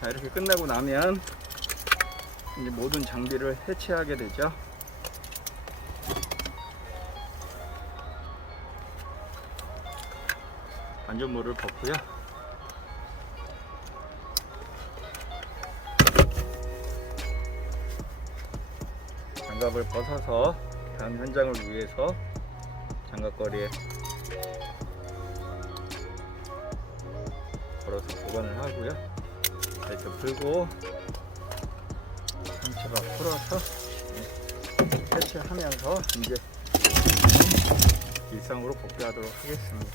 자 이렇게 끝나고 나면 이제 모든 장비를 해체하게 되죠. 안전모를 벗고요. 장갑을 벗어서 다음 현장을 위해서 장갑거리에 걸어서 보관을 하고요. 자, 이렇게 풀고 상체가 풀어서 네, 해체하면서 이제 일상으로 복귀하도록 하겠습니다.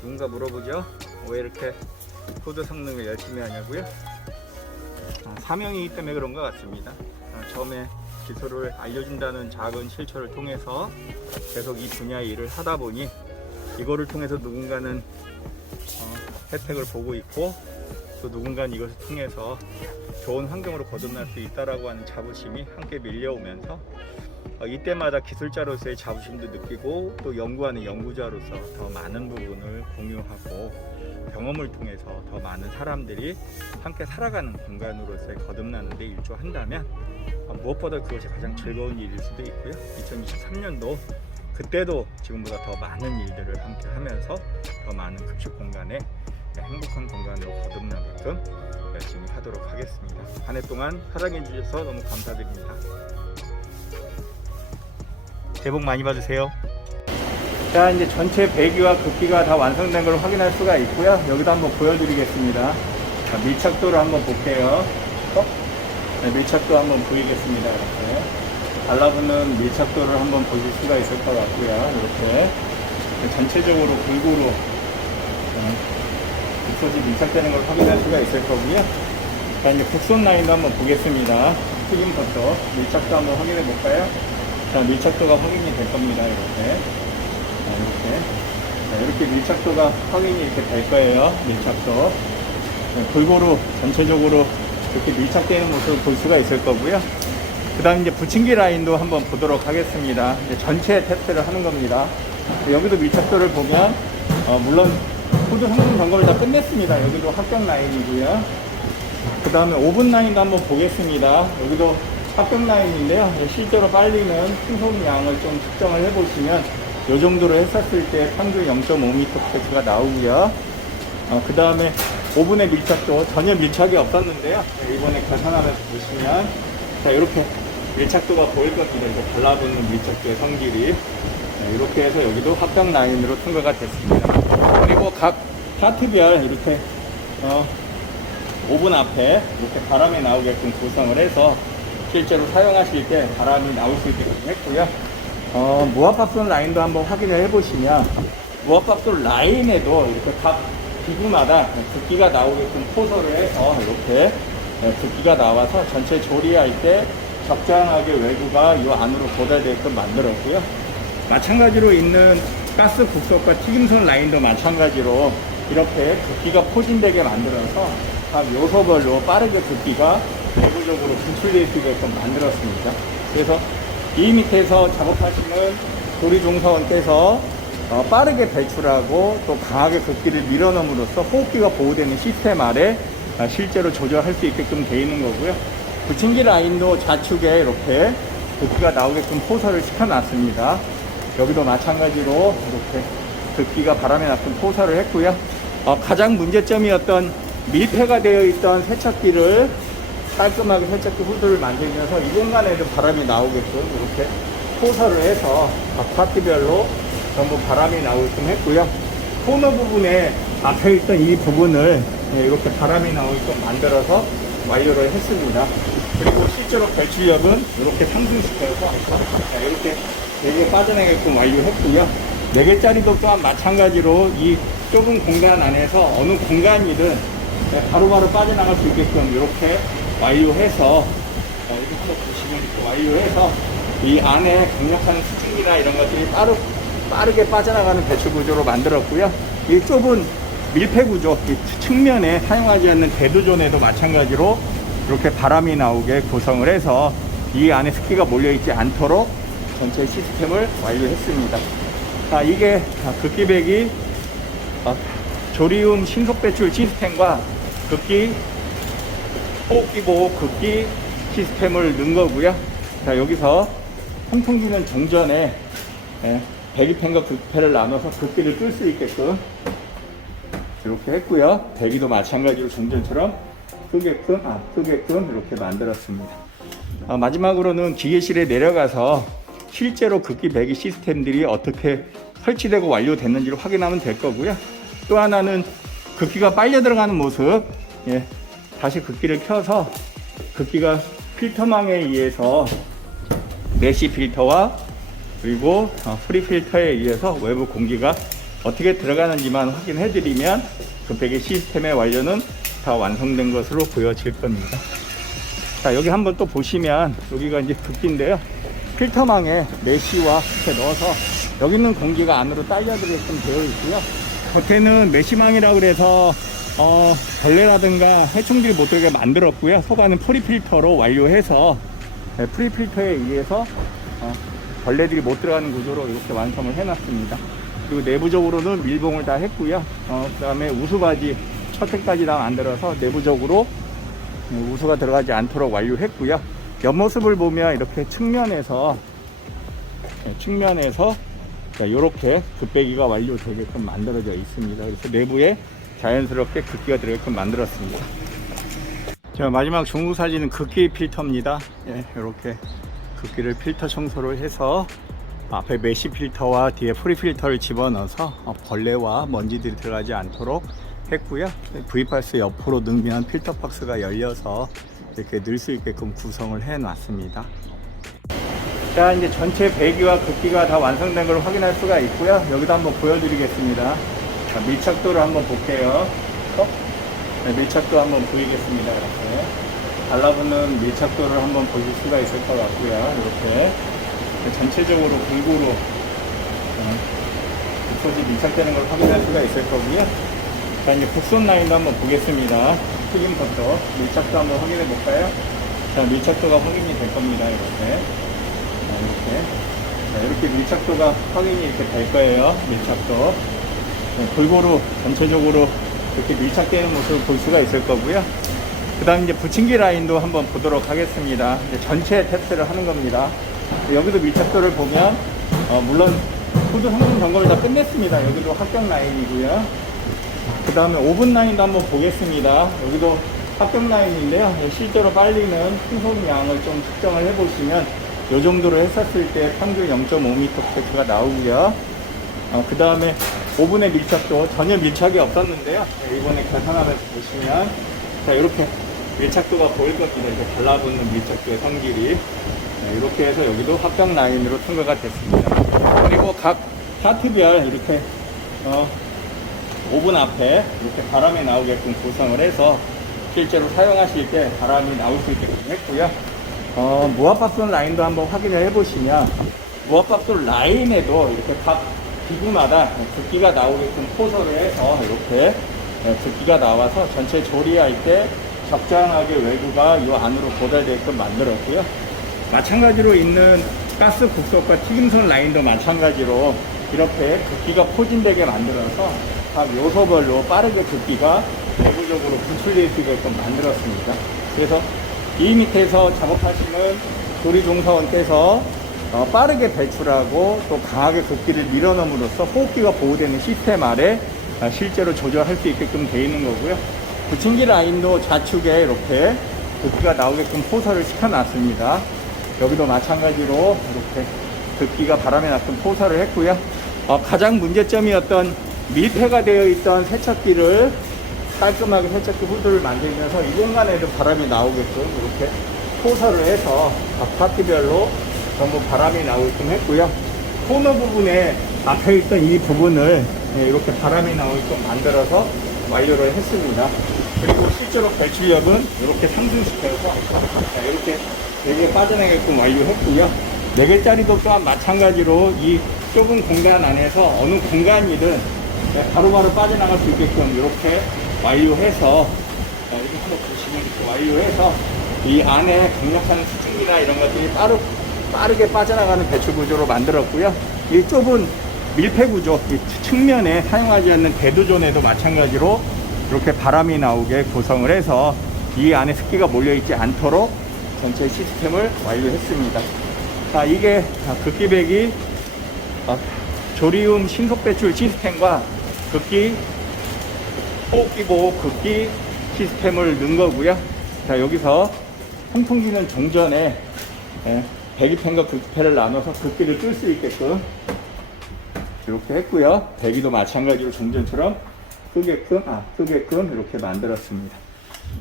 누군가 물어보죠? 왜 이렇게 코드 성능을 열심히 하냐고요? 아, 사명이기 때문에 그런 것 같습니다. 아, 처음에 기술을 알려준다는 작은 실천을 통해서 계속 이 분야의 일을 하다 보니 이거를 통해서 누군가는 어, 혜택을 보고 있고 또 누군가는 이것을 통해서 좋은 환경으로 거듭날 수 있다라고 하는 자부심이 함께 밀려오면서 어, 이때마다 기술자로서의 자부심도 느끼고 또 연구하는 연구자로서 더 많은 부분을 공유하고 경험을 통해서 더 많은 사람들이 함께 살아가는 공간으로서의 거듭나는 데 일조한다면 어, 무엇보다 그것이 가장 즐거운 일일 수도 있고요. 2023년도 그때도 지금보다 더 많은 일들을 함께 하면서 더 많은 급식 공간에 행복한 공간으로 거듭나게끔 열심히 하도록 하겠습니다. 한 해 동안 사랑해 주셔서 너무 감사드립니다. 새해 복 많이 받으세요. 자, 이제 전체 배기와 급기가 다 완성된 걸 확인할 수가 있고요. 여기도 한번 보여드리겠습니다. 자, 밀착도를 한번 볼게요. 어? 네, 밀착도 한번 보이겠습니다. 이렇게. 달라붙는 밀착도를 한번 보실 수가 있을 것 같고요. 이렇게. 전체적으로 골고루 국소지 밀착되는 걸 확인할 수가 있을 거고요. 자, 이제 국선 라인도 한번 보겠습니다. 튀김부터 밀착도 한번 확인해 볼까요? 자, 밀착도가 확인이 될 겁니다. 이렇게. 자, 이렇게. 자, 이렇게 밀착도가 확인이 이렇게 될 거예요. 밀착도. 자, 골고루 전체적으로 이렇게 밀착되는 모습을 볼 수가 있을 거고요. 그 다음 이제 붙임기 라인도 한번 보도록 하겠습니다. 전체 테스트를 하는 겁니다. 여기도 밀착도를 보면, 어, 물론 코드 성능 점검을 다 끝냈습니다. 여기도 합격 라인이고요. 그 다음에 5분 라인도 한번 보겠습니다. 여기도 합격 라인인데요. 실제로 빨리는 풍속량을 좀 측정을 해보시면 이 정도로 했었을 때 평균 0.5m 스펙가 나오고요. 어, 그 다음에 5분의 밀착도 전혀 밀착이 없었는데요. 네, 이번에 계산하면서 보시면 자 이렇게 밀착도가 보일 겁니다. 이렇게 달라붙는 밀착도의 성질이 네, 이렇게 해서 여기도 합격 라인으로 통과가 됐습니다. 그리고 각 파트별 이렇게 어, 5분 앞에 이렇게 바람이 나오게끔 구성을 해서 실제로 사용하실 때 바람이 나올 수 있게끔 했고요. 어, 무압밥솥 라인도 한번 확인을 해보시면 무압밥솥 라인에도 이렇게 각 기구마다 붓기가 나오게끔 포설을 해서 이렇게 네, 붓기가 나와서 전체 조리할 때 적당하게 외부가 이 안으로 보달되게끔 만들었고요. 마찬가지로 있는 가스 국석과 튀김선 라인도 마찬가지로 이렇게 붓기가 포진되게 만들어서 각 요소별로 빠르게 붓기가 내부적으로 분출될 수 있게끔 만들었습니다. 그래서 이 밑에서 작업하시는 조리종사원께서 어, 빠르게 배출하고 또 강하게 급기를 밀어넣음으로써 호흡기가 보호되는 시스템 아래 아, 실제로 조절할 수 있게끔 되어 있는 거고요. 붙임기 라인도 좌측에 이렇게 급기가 나오게끔 포설을 시켜놨습니다. 여기도 마찬가지로 이렇게 급기가 바람에 닿게끔 포설을 했고요. 어, 가장 문제점이었던 밀폐가 되어 있던 세척기를 깔끔하게 세척기 후드를 만들면서 이 공간에도 바람이 나오게끔 이렇게 포설을 해서 각 파트별로 전부 바람이 나오게끔 했고요. 코너 부분에 앞에 있던 이 부분을 네, 이렇게 바람이 나오게끔 만들어서 완료를 했습니다. 그리고 실제로 배출력은 이렇게 상승시켜서 자, 이렇게 되게 빠져나게끔 완료했고요. 4개짜리도 또한 마찬가지로 이 좁은 공간 안에서 어느 공간이든 네, 바로 바로 빠져나갈 수 있게끔 이렇게 완료해서 자, 이렇게 보시면 이렇게 완료해서 이 안에 강력한 수증기나 이런 것들이 빠르, 빠르게 빠져나가는 배출 구조로 만들었고요. 이 좁은 밀폐 구조, 이 측면에 사용하지 않는 대두존에도 마찬가지로 이렇게 바람이 나오게 구성을 해서 이 안에 습기가 몰려있지 않도록 전체 시스템을 완료했습니다. 아, 이게 아, 극기백이 아, 조리움 신속 배출 시스템과 극기 호흡기보 극기 시스템을 넣은 거고요. 자 여기서 통풍기는 종전에 예, 배기팬과 극기팬을 나눠서 극기를 끌 수 있게끔 이렇게 했고요. 배기도 마찬가지로 종전처럼 끄게끔 아 끄게끔 이렇게 만들었습니다. 아, 마지막으로는 기계실에 내려가서 실제로 극기 배기 시스템들이 어떻게 설치되고 완료됐는지를 확인하면 될 거고요. 또 하나는 극기가 빨려 들어가는 모습, 예, 다시 극기를 켜서 극기가 필터망에 의해서 내시 필터와 그리고 어, 프리 필터에 의해서 외부 공기가 어떻게 들어가는지만 확인해 드리면 그 배기 시스템의 완료는 다 완성된 것으로 보여질 겁니다. 자 여기 한번 또 보시면 여기가 이제 극기인데요 필터망에 메쉬와 이렇게 넣어서 여기 있는 공기가 안으로 딸려 들게끔 되어 있고요 겉에는 메쉬망이라고 그래서 어, 벌레라든가 해충들이 못 들게 만들었고요 속안은 프리필터로 완료해서 네, 프리필터에 의해서 어, 벌레들이 못 들어가는 구조로 이렇게 완성을 해놨습니다 그리고 내부적으로는 밀봉을 다 했고요 어, 그 다음에 우수바지 첫택까지 다 만들어서 내부적으로 네, 우수가 들어가지 않도록 완료했고요. 옆모습을 보면 이렇게 측면에서 네, 측면에서 이렇게 급배기가 완료되게끔 만들어져 있습니다. 그래서 내부에 자연스럽게 급기가 들어게끔 만들었습니다. 자 마지막 중국 사진은 급기 필터입니다. 예, 이렇게 급기를 필터 청소를 해서 앞에 메시 필터와 뒤에 프리 필터를 집어넣어서 어, 벌레와 먼지들이 들어가지 않도록 했고요. V박스 옆으로 능미한 필터 박스가 열려서 이렇게 넣을 수 있게끔 구성을 해 놨습니다. 자, 이제 전체 배기와 급기가 다 완성된 걸 확인할 수가 있고요. 여기도 한번 보여드리겠습니다. 자, 밀착도를 한번 볼게요. 어? 네, 밀착도 한번 보이겠습니다. 이렇게. 달라붙는 밀착도를 한번 보실 수가 있을 것 같고요. 이렇게. 전체적으로 골고루 소지 밀착되는 걸 확인할 수가 있을 거고요. 자, 이제 곡선 라인도 한번 보겠습니다. 튀김부터 밀착도 한번 확인해 볼까요? 자, 밀착도가 확인이 될 겁니다. 이렇게. 자, 이렇게. 자, 이렇게 밀착도가 확인이 이렇게 될 거예요. 밀착도. 네, 골고루 전체적으로 이렇게 밀착되는 모습을 볼 수가 있을 거고요. 그 다음 이제 붙임기 라인도 한번 보도록 하겠습니다. 전체 테스트를 하는 겁니다. 여기도 밀착도를 보면, 어, 물론 후드 성능 점검을 다 끝냈습니다. 여기도 합격 라인이고요. 그 다음에 오븐 라인도 한번 보겠습니다. 여기도 합격 라인인데요. 실제로 빨리는 풍속량을 좀 측정을 해보시면 이 정도로 했었을 때 평균 0.5m 스펙가 나오고요. 어, 그 다음에 오븐의 밀착도 전혀 밀착이 없었는데요. 네, 이번에 계산하면 보시면 자 이렇게 밀착도가 보일 겁니다. 이렇게 달라붙는 밀착도의 성질이 네, 이렇게 해서 여기도 합격 라인으로 통과가 됐습니다. 그리고 각 파트별 이렇게 어, 오븐 앞에 이렇게 바람이 나오게끔 구성을 해서 실제로 사용하실 때 바람이 나올 수 있게끔 했고요. 어, 무압밥솥 라인도 한번 확인을 해보시면 무압밥솥 라인에도 이렇게 각 기구마다 붓기가 나오게끔 포설을 해서 이렇게 붓기가 나와서 전체 조리할 때 적당하게 외부가 이 안으로 고달되게끔 만들었고요. 마찬가지로 있는 가스 국석과 튀김선 라인도 마찬가지로 이렇게 붓기가 포진되게 만들어서 각 요소별로 빠르게 붓기가 내부적으로 분출될 수 있게끔 만들었습니다. 그래서 이 밑에서 작업하시는 조리 종사원께서 어, 빠르게 배출하고 또 강하게 붓기를 밀어넣음으로써 호흡기가 보호되는 시스템 아래 아, 실제로 조절할 수 있게끔 되어 있는 거고요. 붙임기 라인도 좌측에 이렇게 붓기가 나오게끔 포설을 시켜놨습니다. 여기도 마찬가지로 이렇게 붓기가 바람에 났던 포설을 했고요. 어, 가장 문제점이었던 밀폐가 되어 있던 세척기를 깔끔하게 세척기 후드를 만들면서 이 공간에도 바람이 나오게끔 이렇게 포설을 해서 각 파트별로 전부 바람이 나오게끔 했고요. 코너 부분에 막혀 있던 이 부분을 네, 이렇게 바람이 나오게끔 만들어서 완료를 했습니다. 그리고 실제로 배출력은 이렇게 상승시켜서 자, 이렇게 4개 빠져나게끔 완료했고요. 4개짜리도 또한 마찬가지로 이 좁은 공간 안에서 어느 공간이든 네, 바로바로 빠져나갈 수 있게끔 이렇게 완료해서 자, 이렇게 한번 보시면 이렇게 완료해서 이 안에 강력한 수증기나 이런 것들이 빠르, 빠르게 빠져나가는 배출 구조로 만들었고요. 이 좁은 밀폐 구조 이 측면에 사용하지 않는 대두존에도 마찬가지로 이렇게 바람이 나오게 구성을 해서 이 안에 습기가 몰려 있지 않도록 전체 시스템을 완료했습니다. 자, 이게 아, 극기백이 아, 조리움 신속 배출 시스템과 극기 호흡기 보호 극기 시스템을 넣은 거고요. 자, 여기서 통풍기는 종전에 예, 배기팬과 극기팬을 나눠서 극기를 끌수 있게끔 이렇게 했고요. 배기도 마찬가지로 종전처럼 끄게끔, 아, 끄게끔 이렇게 만들었습니다.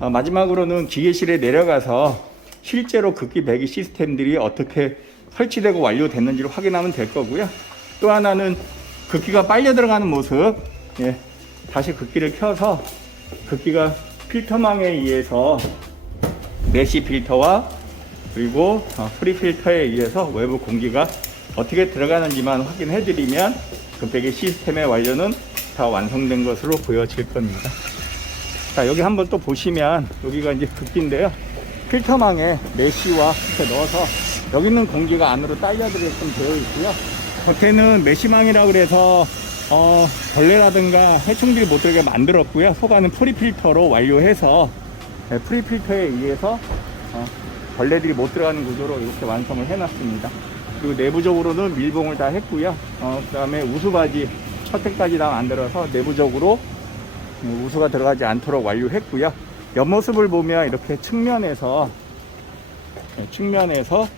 아, 마지막으로는 기계실에 내려가서 실제로 극기 배기 시스템들이 어떻게 설치되고 완료됐는지를 확인하면 될 거고요. 또 하나는 극기가 빨려 들어가는 모습, 예, 다시 극기를 켜서 극기가 필터망에 의해서 메시 필터와 그리고 어, 프리 필터에 의해서 외부 공기가 어떻게 들어가는지만 확인해 드리면 그 배기 시스템의 완료는 다 완성된 것으로 보여질 겁니다. 자, 여기 한번 또 보시면 여기가 이제 극기인데요. 필터망에 메쉬와 이렇게 넣어서 여기 있는 공기가 안으로 딸려들게끔 되어 있고요. 겉에는 메쉬망이라고 그래서 어, 벌레라든가 해충들이 못 들게 만들었고요. 속안은 프리필터로 완료해서 네, 프리필터에 의해서 어, 벌레들이 못 들어가는 구조로 이렇게 완성을 해놨습니다. 그리고 내부적으로는 밀봉을 다 했고요. 어, 그 다음에 우수바지 첫택까지 다 만들어서 내부적으로 음, 우수가 들어가지 않도록 완료했고요. 옆모습을 보면 이렇게 측면에서 네, 측면에서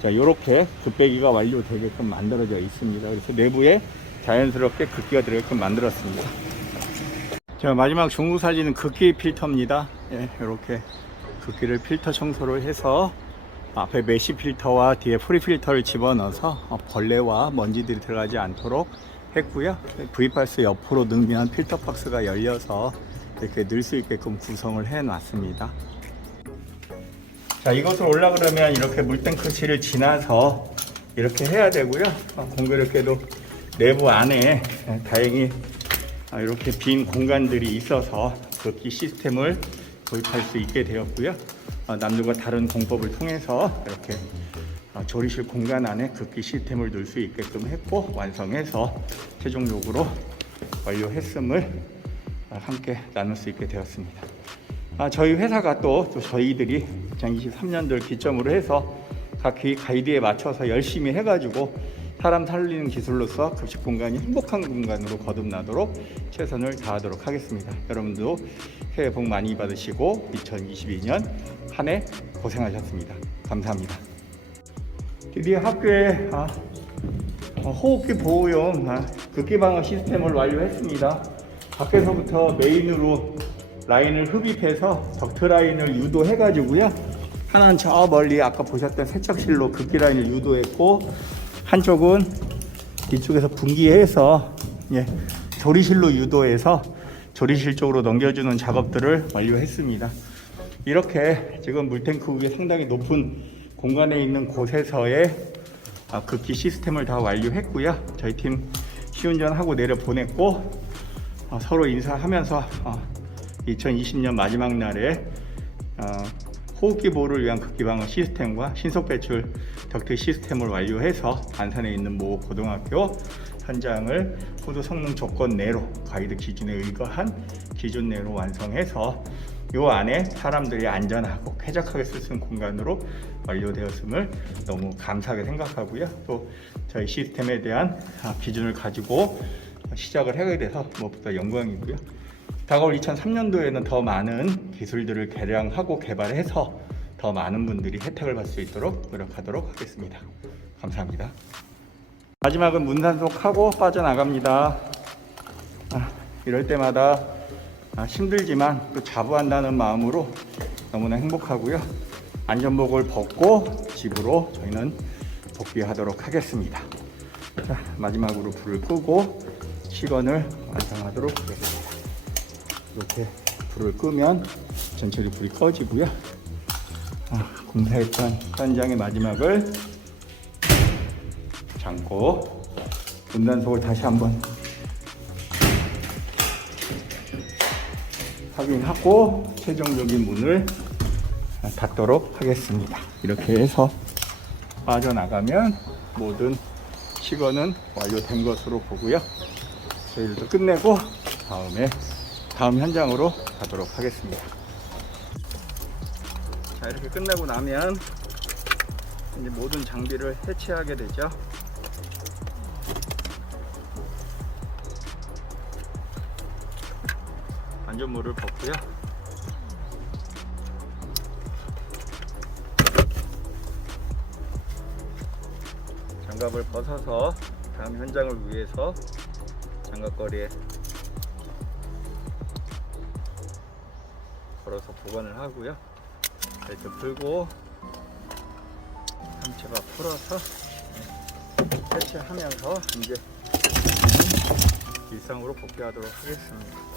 자 이렇게 급배기가 완료되게끔 만들어져 있습니다. 그래서 내부에 자연스럽게 극기가 들어게끔 만들었습니다. 자 마지막 중국 사진은 극기 필터입니다. 예, 이렇게 극기를 필터 청소를 해서 앞에 메시 필터와 뒤에 프리 필터를 집어넣어서 어, 벌레와 먼지들이 들어가지 않도록 했고요. V박스 옆으로 넣으면 필터 박스가 열려서 이렇게 넣을 수 있게끔 구성을 해 놨습니다. 자, 이것을 올라 그러면 이렇게 물탱크실을 지나서 이렇게 해야 되고요. 어, 공교롭게도 내부 안에 어, 다행히 어, 이렇게 빈 공간들이 있어서 극기 시스템을 도입할 수 있게 되었고요. 어, 남들과 다른 공법을 통해서 이렇게 어, 조리실 공간 안에 극기 시스템을 넣을 수 있게끔 했고 완성해서 최종적으로 완료했음을 어, 함께 나눌 수 있게 되었습니다. 아, 저희 회사가 또, 또 저희들이 2023년도를 기점으로 해서 각 기- 가이드에 맞춰서 열심히 해가지고 사람 살리는 기술로서 급식 공간이 행복한 공간으로 거듭나도록 최선을 다하도록 하겠습니다. 여러분도 새해 복 많이 받으시고 2022년 한 해 고생하셨습니다. 감사합니다. 드디어 학교에 아, 어, 호흡기 보호용 아, 극기 방어 시스템을 완료했습니다. 밖에서부터 메인으로 라인을 흡입해서 덕트 라인을 유도해가지고요. 하나는 저 멀리 아까 보셨던 세척실로 극기 라인을 유도했고 한쪽은 이쪽에서 분기해서 예, 조리실로 유도해서 조리실 쪽으로 넘겨주는 작업들을 완료했습니다. 이렇게 지금 물탱크 위에 상당히 높은 공간에 있는 곳에서의 아, 극기 시스템을 다 완료했고요. 저희 팀 시운전하고 내려 보냈고 어, 서로 인사하면서 어, 2020년 마지막 날에 어, 호흡기 보호를 위한 극기 방어 시스템과 신속 배출 덕트 시스템을 완료해서 안산에 있는 모 고등학교 현장을 호두 성능 조건 내로 가이드 기준에 의거한 기준 내로 완성해서 요 안에 사람들이 안전하고 쾌적하게 쓸 수 있는 공간으로 완료되었음을 너무 감사하게 생각하고요. 또 저희 시스템에 대한 아, 기준을 가지고 시작을 하게 돼서 무엇보다 영광이고요. 다가올 2003년도에는 더 많은 기술들을 개량하고 개발해서 더 많은 분들이 혜택을 받을 수 있도록 노력하도록 하겠습니다. 감사합니다. 마지막은 문산속 하고 빠져나갑니다. 아, 이럴 때마다 아, 힘들지만 또 자부한다는 마음으로 너무나 행복하고요. 안전복을 벗고 집으로 저희는 복귀하도록 하겠습니다. 자, 마지막으로 불을 끄고 시건을 완성하도록 하겠습니다. 이렇게 불을 끄면 전체로 불이 꺼지고요. 아, 공사했던 현장의 마지막을 잠고 분단속을 다시 한번 확인하고 최종적인 문을 닫도록 하겠습니다. 이렇게 해서 빠져나가면 모든 시건은 완료된 것으로 보고요. 저 일도 끝내고 다음에 다음 현장으로 가도록 하겠습니다. 자 이렇게 끝내고 나면 이제 모든 장비를 해체하게 되죠. 안전모를 벗고요. 장갑을 벗어서 다음 현장을 위해서 장갑거리에 걸어서 보관을 하고요. 이렇게 풀고 상체가 풀어서 네, 해체하면서 이제 일상으로 복귀하도록 하겠습니다.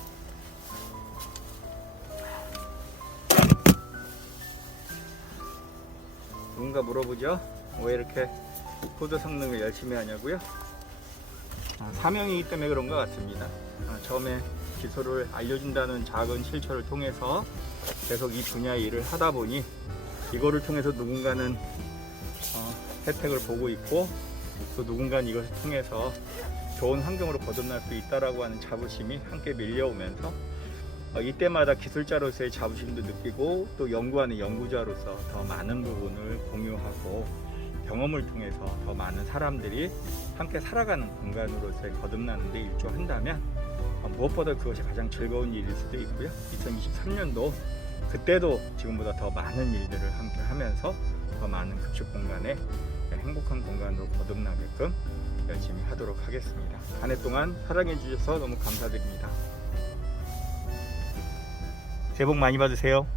누군가 물어보죠? 왜 이렇게 코드 성능을 열심히 하냐고요? 아, 사명이기 때문에 그런 것 같습니다. 아, 처음에 기술을 알려준다는 작은 실천을 통해서 계속 이 분야의 일을 하다 보니 이거를 통해서 누군가는 어, 혜택을 보고 있고 또 누군가는 이것을 통해서 좋은 환경으로 거듭날 수 있다라고 하는 자부심이 함께 밀려오면서 어, 이때마다 기술자로서의 자부심도 느끼고 또 연구하는 연구자로서 더 많은 부분을 공유하고 경험을 통해서 더 많은 사람들이 함께 살아가는 공간으로서의 거듭나는 데 일조한다면 어, 무엇보다 그것이 가장 즐거운 일일 수도 있고요. 2023년도 그때도 지금보다 더 많은 일들을 함께 하면서 더 많은 급식 공간에 행복한 공간으로 거듭나게끔 열심히 하도록 하겠습니다. 한 해 동안 사랑해 주셔서 너무 감사드립니다. 새해 복 많이 받으세요.